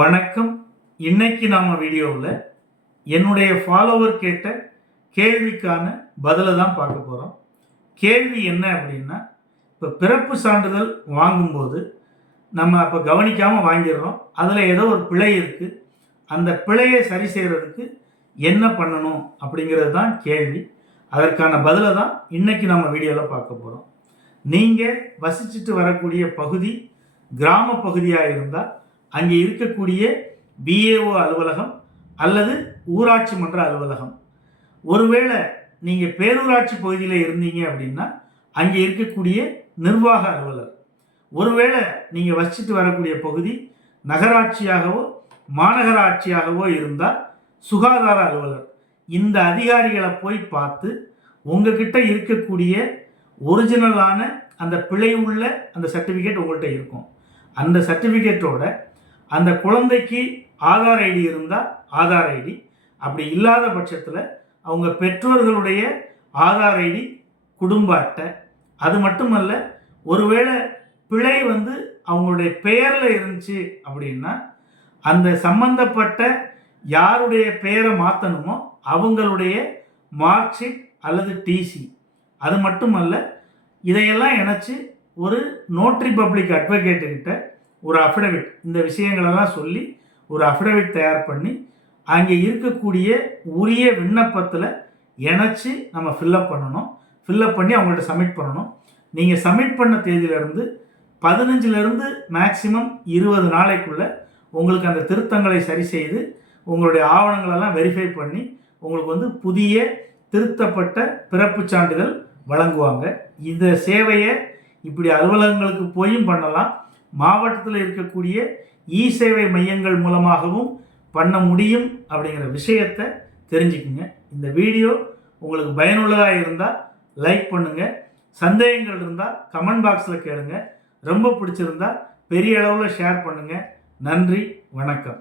வணக்கம். இன்னைக்கு நாம வீடியோவில் என்னுடைய ஃபாலோவர் கேட்ட கேள்விக்கான பதிலை தான் பார்க்க போகிறோம் கேள்வி என்ன அப்படின்னா இப்போ பிறப்பு சான்றிதழ் வாங்கும்போது நம்ம அப்போ கவனிக்காமல் வாங்கிடுறோம். அதில் ஏதோ ஒரு பிழை இருக்குது அந்த பிழையை சரி செய்கிறதுக்கு என்ன பண்ணணும் அப்படிங்கிறது தான் கேள்வி. அதற்கான பதிலை தான் இன்னைக்கு நம்ம வீடியோவில் பார்க்க போகிறோம் நீங்கள் வசிச்சுட்டு வரக்கூடிய பகுதி கிராம பகுதியாக இருந்தால் அங்கே இருக்கக்கூடிய பிஏஓ அலுவலகம் அல்லது ஊராட்சி மன்ற அலுவலகம். ஒருவேளை நீங்கள் பேரூராட்சி பகுதியில் இருந்தீங்க அப்படின்னா அங்கே இருக்கக்கூடிய நிர்வாக அலுவலர். ஒருவேளை நீங்கள் வசிச்சுட்டு வரக்கூடிய பகுதி நகராட்சியாகவோ மாநகராட்சியாகவோ இருந்தால் சுகாதார அலுவலர். இந்த அதிகாரிகளை போய் பார்த்து உங்ககிட்ட இருக்கக்கூடிய ஒரிஜினலான அந்த பிழை உள்ள அந்த சர்டிஃபிகேட் உங்கள்கிட்ட இருக்கும். அந்த சர்டிஃபிகேட்டோட அந்த குழந்தைக்கு ஆதார் ஐடி இருந்தால் ஆதார் ஐடி. அப்படி இல்லாத பட்சத்தில் அவங்க பெற்றோர்களுடைய ஆதார் ஐடி குடும்ப அட்டை. அது மட்டுமல்ல ஒருவேளை பிழை வந்து அவங்களுடைய பெயரில் இருந்துச்சு அப்படின்னா அந்த சம்பந்தப்பட்ட யாருடைய பெயரை மாற்றணுமோ அவங்களுடைய மார்க் ஷீட் அல்லது டிசி அது மட்டுமல்ல இதையெல்லாம் இணைச்சி ஒரு நோட்ரி பப்ளிக் அட்வொகேட்டுக்கிட்ட ஒரு அஃபிடவிட் இந்த விஷயங்களெல்லாம் சொல்லி ஒரு அஃபிடவிட் தயார் பண்ணி அங்கே இருக்கக்கூடிய உரிய விண்ணப்பத்தில் இணைச்சி நம்ம ஃபில்லப் பண்ணணும். ஃபில்லப் பண்ணி அவங்கள்ட்ட சப்மிட் பண்ணணும். நீங்கள் சப்மிட் பண்ண தேதியிலேருந்து பதினஞ்சுலேருந்து மேக்ஸிமம் இருபது நாளைக்குள்ளே உங்களுக்கு அந்த திருத்தங்களை சரி செய்து உங்களுடைய ஆவணங்களெல்லாம் வெரிஃபை பண்ணி உங்களுக்கு வந்து புதிய திருத்தப்பட்ட பிறப்புச் சான்றிதழ் வழங்குவாங்க. இந்த சேவையை இப்படி அலுவலகங்களுக்கு போயும் பண்ணலாம். மாவட்டத்தில் இருக்கக்கூடிய இ சேவை மையங்கள் மூலமாகவும் பண்ண முடியும் அப்படிங்கிற விஷயத்தை தெரிஞ்சுக்குங்க. இந்த வீடியோ உங்களுக்கு பயனுள்ளதாக இருந்தால் லைக் பண்ணுங்கள் சந்தேகங்கள் இருந்தால் கமெண்ட் பாக்ஸில் கேளுங்க. ரொம்ப பிடிச்சிருந்தா பெரிய அளவில் ஷேர் பண்ணுங்கள் நன்றி வணக்கம்.